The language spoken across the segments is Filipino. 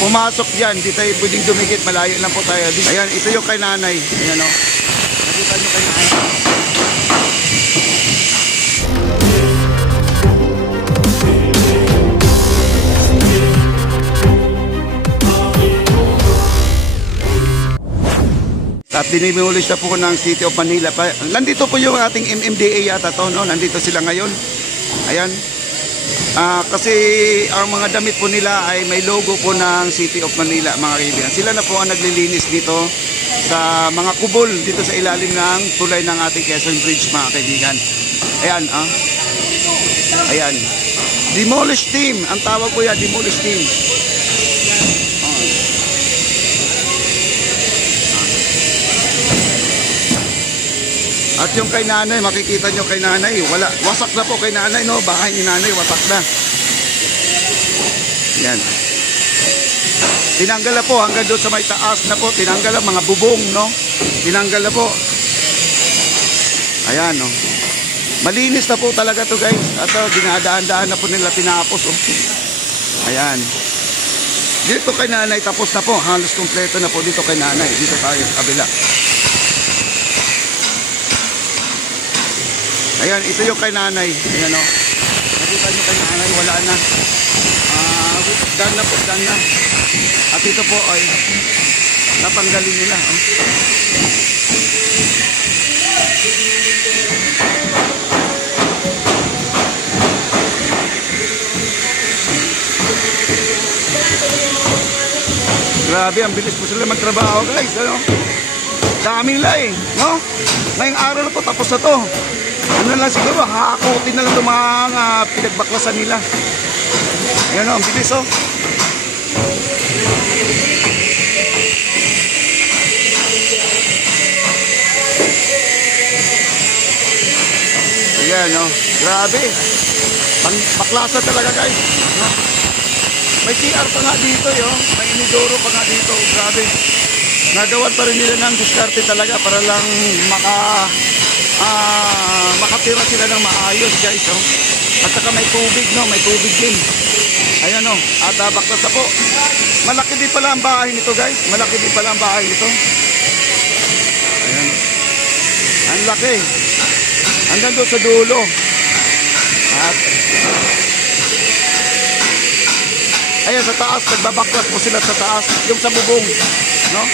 pumasok dyan. Di tayo pwedeng dumikit, malayo lang po tayo. Ayan, ito yung kay nanay. Ayan o. Nakita nyo kay nanay. At dinimulis na po ng City of Manila. Nandito po yung ating MMDA yata to, no? Nandito sila ngayon. Ayan. Kasi ang mga damit po nila ay may logo po ng City of Manila, mga kaibigan. Sila na po ang naglilinis dito sa mga kubol dito sa ilalim ng tulay ng ating Quezon Bridge, mga kaibigan. Ayan, ayan. Demolish team. Ang tawag po yan, demolish team. At yung kay nanay, makikita nyo kay nanay, wasak na po kay nanay, no? Bahay ni nanay, wasak na. Yan. Tinanggal na po hanggang doon sa may taas na po, tinanggal na mga bubong, no? Tinanggal na po. Ayan, no? Malinis na po talaga to, guys. At dinadaan-daan na po nila tinapos, oh. Ayan. Dito kay nanay, tapos na po. Halos kompleto na po dito kay nanay. Dito tayo, kabila. Ayan, ito yung kay nanay. Ayan o. Nakita nyo kay nanay, wala na. Done na po, done na. At ito po ay natanggalin nila. Oh. Grabe, ang bilis po sila magtrabaho, guys. Ano? Dami nila eh. No? Ngayong araw na po, tapos na to. Ano lang siguro, hakutin na lang itong mga pinagbaklasan nila. Ayan o, ang bilis o. Ayan o, grabe. Baklasan talaga, guys. May CR pa nga dito yo. May inidoro pa nga dito. Grabe. Nagawan pa rin nila ng diskarte talaga para lang makatira sila ng maayos, guys, oh. At saka may tubig, no? May tubig din. Ayan, oh. At baklas na po. Malaki din pala ang bahay nito, guys. Malaki din pala ang bahay nito. Ayan. Ang laki. Hanggang doon sa dulo. At ayan, sa taas. Nagbabaklas po sila sa taas. Yung sa bubong, no?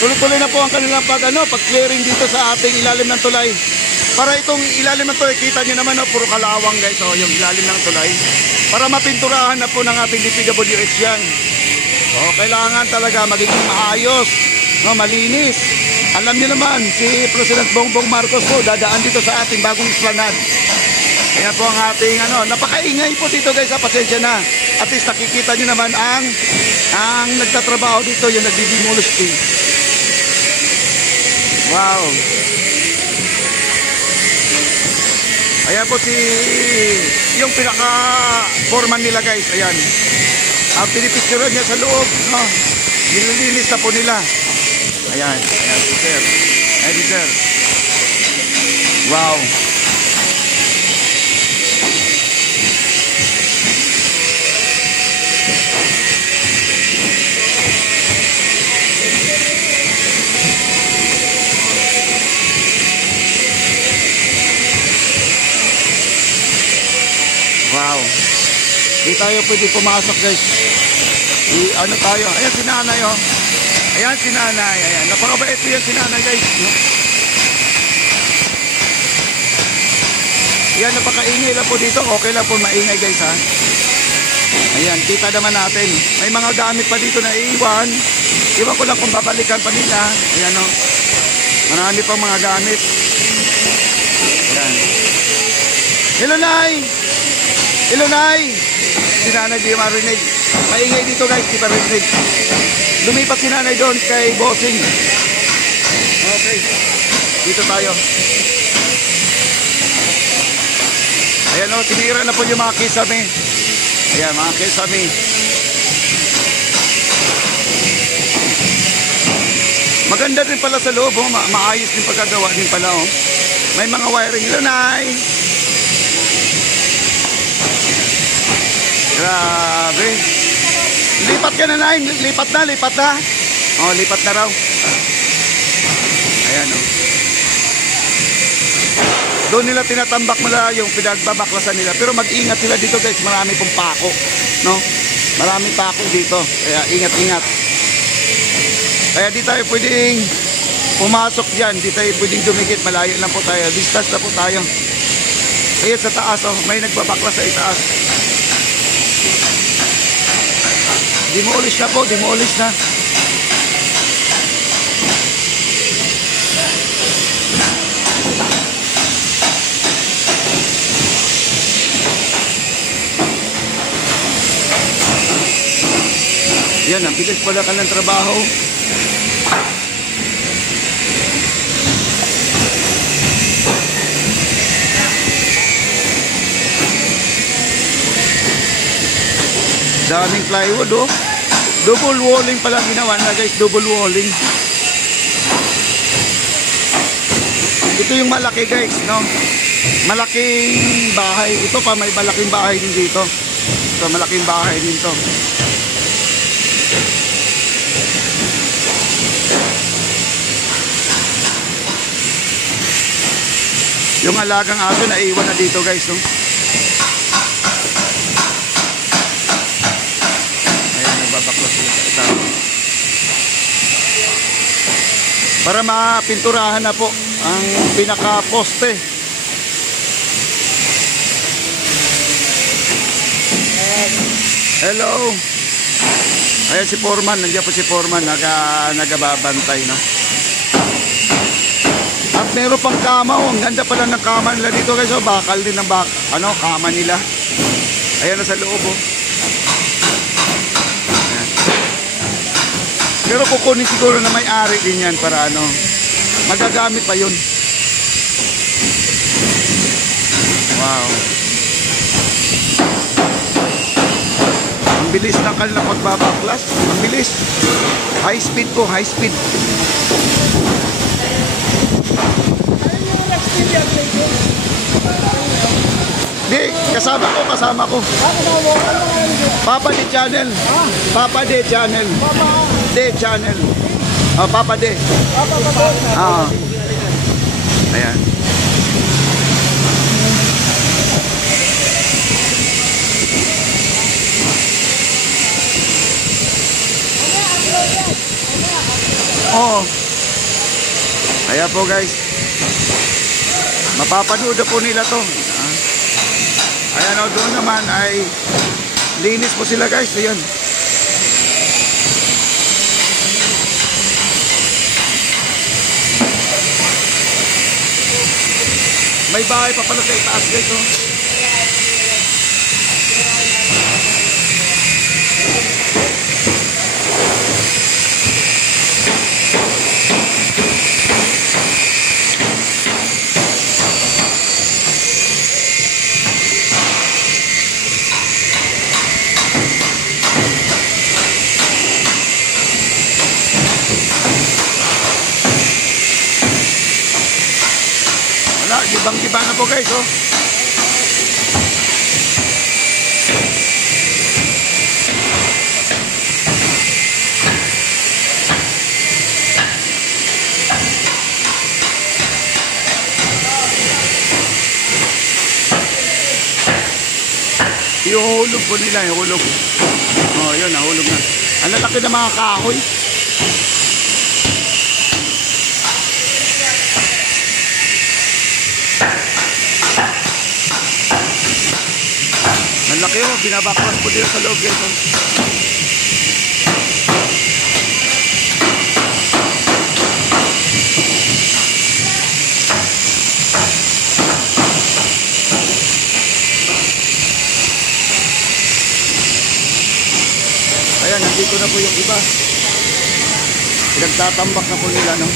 Tuloy-tuloy na po ang kanilang pag-clearing dito sa ating ilalim ng tulay. Para itong ilalim ng tulay, kita nyo naman, no, puro kalawang, guys, oh, yung ilalim ng tulay. Para mapinturahan na po ng ating DPWH yan. Oh, kailangan talaga magiging maayos, no, malinis. Alam niyo naman, si President Bongbong Marcos po, dadaan dito sa ating bagong esplanade. Ayan po ang ating, napakaingay po dito, guys, pasensya na. At least nakikita nyo naman ang nagtatrabaho dito, yung nagdidemolish team. Wow. Ayan po yung pinaka-foreman nila, guys. Ayan. Ang pinipicturean niya sa loob. No? Nililinis na po nila. Ayan. Ayan, sir. Ayan, sir. Wow. Wow. Hindi tayo pwede pumasok, guys. Ano tayo? Ayan si nanay, oh. Ayan si nanay. Ayan. Napakabait po yan si nanay, guys. No? Ayan, napakaingay lang po dito. Okay lang po maingay, guys, ha. Ayan, kita naman natin. May mga gamit pa dito na iiwan. Iwan ko lang kung babalikan pa nila. Ayan, oh. Marami pang mga gamit. Ayan. Hello, Nay! Hello, Nay! Si nanay di marinig. Maingay dito, guys, di marinig. Lumipat si nanay doon kay Bossing. Okay. Dito tayo. Ayan o, tinira na po yung mga kisame. Ayan, mga kisame. Maganda rin pala sa loob, oh. Maayos din pagkagawa din pala, oh. May mga wiring. Hello, Nay! Grabe. Lipat ka na, Nay. Lipat na, lipat na. Oh, lipat na raw. Ayan, oh. Doon nila tinatambak nila yung pinagbabaklasan nila. Pero mag-ingat sila dito, guys. Marami pong pako, no? Marami pako dito. Kaya ingat-ingat. Kaya di tayo pwedeng pumasok dyan. Di tayo pwedeng dumikit. Malayo lang po tayo. Distance na po tayo. Kaya sa taas, oh, may nagbabaklas sa itaas. Demolish na po, demolish na. Yan, ang bilis pala ka ng trabaho. Daming plywood, oh. Double walling pala ginawa na, guys. Double walling. Ito yung malaki, guys, no? Malaking bahay. Ito pa, may malaking bahay din dito. Ito, malaking bahay din to. Yung alagang aso na iwan na dito, guys, no? Ayan, nagbabaklas sila sa itaas. Para mapinturahan na po ang pinaka-poste. Hello. Ayan si Foreman, nandiyan po si Foreman, nagababantay, no? At meron pang kama, oh. Ang ganda pala ng kama nila dito, guys, oh. Bakal din ang kama nila. Ayan na sa loob, oh. Ayan. Pero kukunin siguro na may-ari din yan para magagamit pa yun. Wow. Ang bilis ng kanilang pagbabaklas. Ang bilis. High speed po, high speed. Di, kasama ko. Papa De Channel. Papa De Channel. De Channel. Oh, Papa De. Ayan. Oh. Kaya po, guys. Mapapanood po nila to. Ayan, o, doon naman ay linis po sila, guys. Ayan. May bahay pa pala sa itaas, guys, oh. Gibang-giba na po, guys, oh. Iuhulog po nila, ihulog. Oh, yun, nahulog na. Ang lalaki ng mga kahoy. Ang laki, oh, binabaklas po dito sa loob, guys, oh. Ayan, nandito na po yung iba. Pinagtatambak na po nila, no?